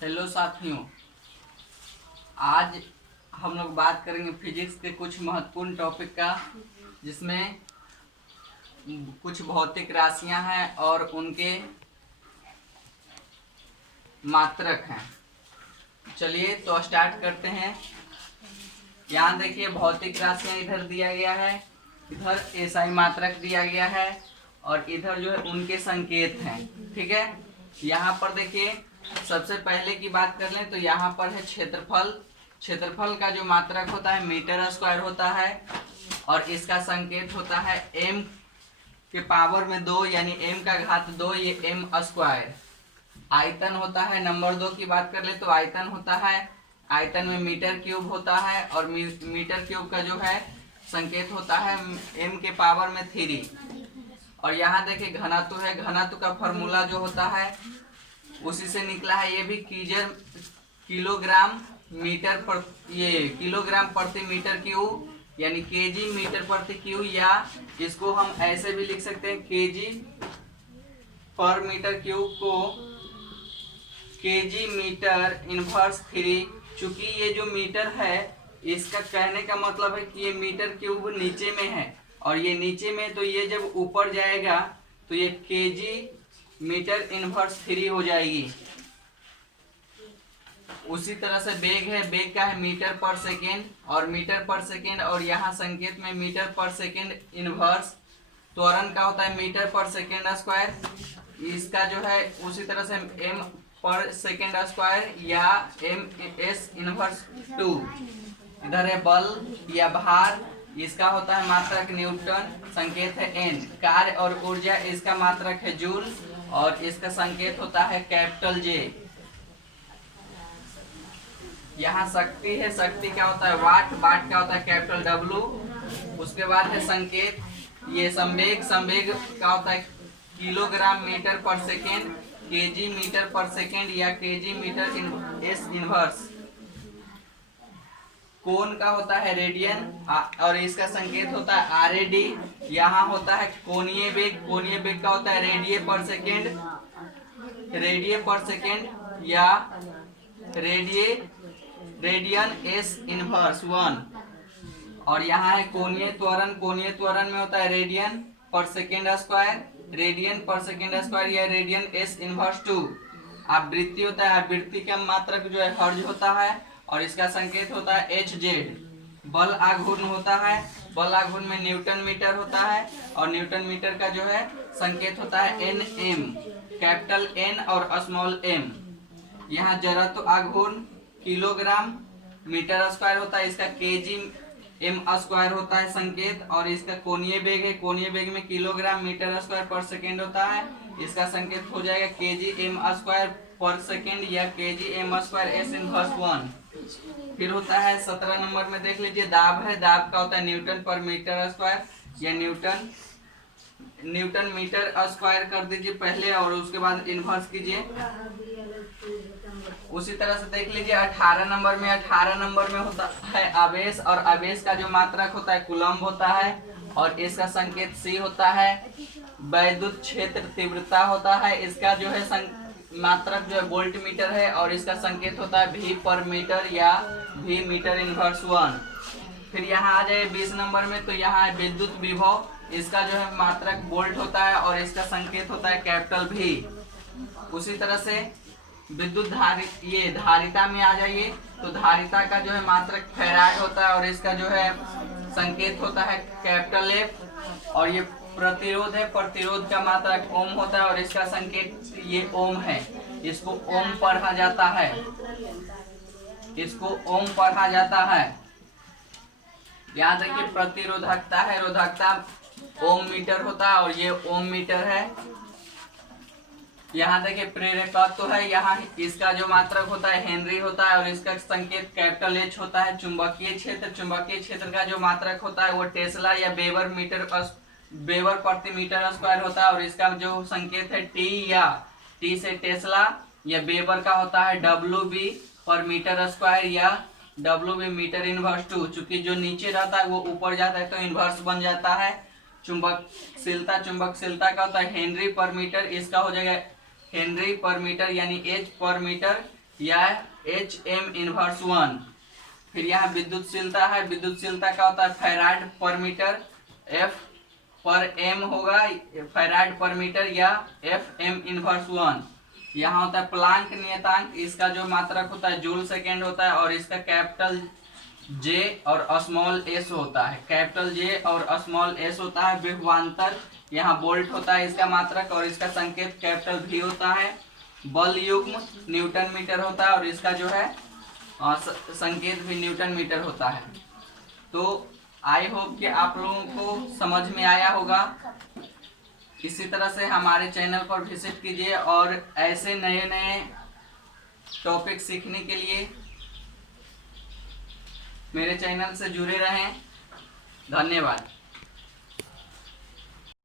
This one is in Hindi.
हेलो साथियों, आज हम लोग बात करेंगे फिजिक्स के कुछ महत्वपूर्ण टॉपिक का, जिसमें कुछ भौतिक राशियां हैं और उनके मात्रक हैं। चलिए तो स्टार्ट करते हैं। यहाँ देखिए भौतिक राशियां इधर दिया गया है, इधर एसआई मात्रक दिया गया है और इधर जो है उनके संकेत हैं। ठीक है, यहाँ पर देखिए सबसे पहले की बात कर लें तो यहाँ पर है क्षेत्रफल। क्षेत्रफल का जो मात्रक होता है मीटर स्क्वायर होता है और इसका संकेत होता है m के पावर में 2 यानी m का घात 2, ये m स्क्वायर। आयतन होता है, नंबर 2 की बात कर ले तो आयतन होता है, आयतन में मीटर क्यूब होता है और मीटर क्यूब का जो है संकेत होता है m के पावर में 3। और यहाँ देखिए घनत्व है, घनत्व का फॉर्मूला जो होता है उसी से निकला है, ये भी किलोग्राम मीटर पर, ये किलोग्राम प्रति मीटर क्यूब यानी केजी मीटर प्रति क्यूब, या इसको हम ऐसे भी लिख सकते हैं केजी पर मीटर क्यूब को केजी मीटर इनवर्स 3। चूंकि ये जो मीटर है इसका कहने का मतलब है कि ये मीटर क्यूब नीचे में है और ये नीचे में, तो ये जब ऊपर जाएगा तो ये केजी मीटर इनवर्स 3 हो जाएगी। उसी तरह से बेग है, बेग का है मीटर पर सेकेंड और मीटर पर सेकेंड, और यहाँ संकेत में मीटर पर सेकेंड इनवर्स। त्वरण का होता है मीटर पर सेकेंड स्क्वायर, इसका जो है उसी तरह से m पर सेकेंड स्क्वायर या ms इनवर्स 2। इधर है बल या भार, इसका होता है मात्रक न्यूटन, संकेत है n। कार्य और ऊर्जा, इसका मात्रक है जूल और इसका संकेत होता है कैपिटल J। यहाँ शक्ति है, शक्ति का होता है वाट, वाट का होता है कैपिटल W। उसके बाद है संकेत, ये संवेग, संवेग का होता है किलोग्राम मीटर पर सेकेंड, केजी मीटर पर सेकेंड या केजी मीटर s इनवर्स। कोण का होता है रेडियन और इसका संकेत होता है RAD। यहाँ होता है कोणीय वेग, कोणीय वेग का होता है रेडियन पर सेकेंड, रेडियन पर सेकेंड या रेडियन s इनवर्स 1। और यहाँ है कोणीय त्वरण, कोणीय त्वरण में होता है रेडियन पर सेकेंड स्क्वायर, रेडियन पर सेकेंड स्क्वायर या रेडियन s इनवर्स 2। आवृत्ति होता है, आवृत्ति का मात्रक जो है हर्ज होता है और इसका संकेत होता है Hz। बल आघूर्ण होता है, बल आघूर्ण में न्यूटन मीटर होता है और न्यूटन मीटर का जो है संकेत होता है Nm, कैपिटल N और स्मॉल m। यहाँ जड़त्व आघूर्ण किलोग्राम मीटर स्क्वायर होता है, इसका केजी m स्क्वायर होता है संकेत, और इसका कोणीय वेग है, कोणीय वेग में किलोग्राम मीटर स्क्वायर पर सेकेंड होता है, इसका संकेत हो जाएगा केजी m स्क्वायर पर सेकेंड या KG m square s inverse 1। फिर होता है 17 नंबर में देख लीजिए दाब है, दाब का होता है न्यूटन पर मीटर स्क्वायर या न्यूटन मीटर स्क्वायर कर दीजिए पहले और उसके बाद इनवर्स कीजिए। उसी तरह से देख लीजिए 18 नंबर में, 18 नंबर में होता है आवेश और आवेश का जो मात्रक होता है कूलम्ब होता है और इसका संकेत C होता है। वैद्युत क्षेत्र तीव्रता होता है, इसका जो है मात्रक जो है वोल्ट मीटर है और इसका संकेत होता है V पर मीटर या V मीटर इनवर्स 1। फिर यहाँ आ जाए 20 नंबर में, तो यहाँ है विद्युत विभव, इसका जो है मात्रक वोल्ट होता है और इसका संकेत होता है कैपिटल V। उसी तरह से विद्युत धारिता में आ जाइए, तो धारिता का जो है मात्रक फैराड होता है और इसका जो है संकेत होता है कैपिटल F। और ये प्रतिरोध है, प्रतिरोध का मात्रक ओम होता है और इसका संकेत ये ओम है, इसको ओम पढ़ा जाता है, इसको ओम पढ़ा जाता है। यहाँ देखिए प्रतिरोधकता है, रोधकता ओम मीटर होता है और ये ओम मीटर है। यहाँ देखिए प्रेरकत्व है, यहाँ इसका जो मात्रक होता है हेनरी होता है और इसका संकेत कैपिटल H होता है। चुंबकीय क्षेत्र, चुंबकीय क्षेत्र का जो मात्रक होता है वो टेस्ला या वेबर प्रति मीटर स्क्वायर होता है और इसका जो संकेत है T या T से टेस्ला या वेबर का होता है WB पर मीटर स्क्वायर या WB मीटर इनवर्स 2। चूंकि जो नीचे रहता है वो ऊपर जाता है तो इनवर्स बन जाता है। चुंबकशीलता का होता है हेनरी पर मीटर, इसका हो जाएगा हेनरी पर मीटर यानी एच पर मीटर या एच एम इनवर्स 1। फिर यहाँ विद्युतशीलता है, विद्युतशीलता का होता है फैराड पर मीटर, एफ पर एम होगा फैराड पर मीटर या एफ एम इनवर्स 1। यहाँ होता है प्लांक नियतांक, इसका जो मात्रक होता है जूल सेकेंड होता है और इसका कैपिटल जे और स्मॉल एस होता है, कैपिटल जे और स्मॉल एस होता है। विभवांतर यहाँ वोल्ट होता है इसका मात्रक और इसका संकेत कैपिटल भी होता है। बल युग्म न्यूटन मीटर होता है और इसका जो है संकेत भी न्यूटन मीटर होता है। तो आई होप कि आप लोगों को समझ में आया होगा। इसी तरह से हमारे चैनल पर विजिट कीजिए और ऐसे नए नए टॉपिक सीखने के लिए मेरे चैनल से जुड़े रहें। धन्यवाद।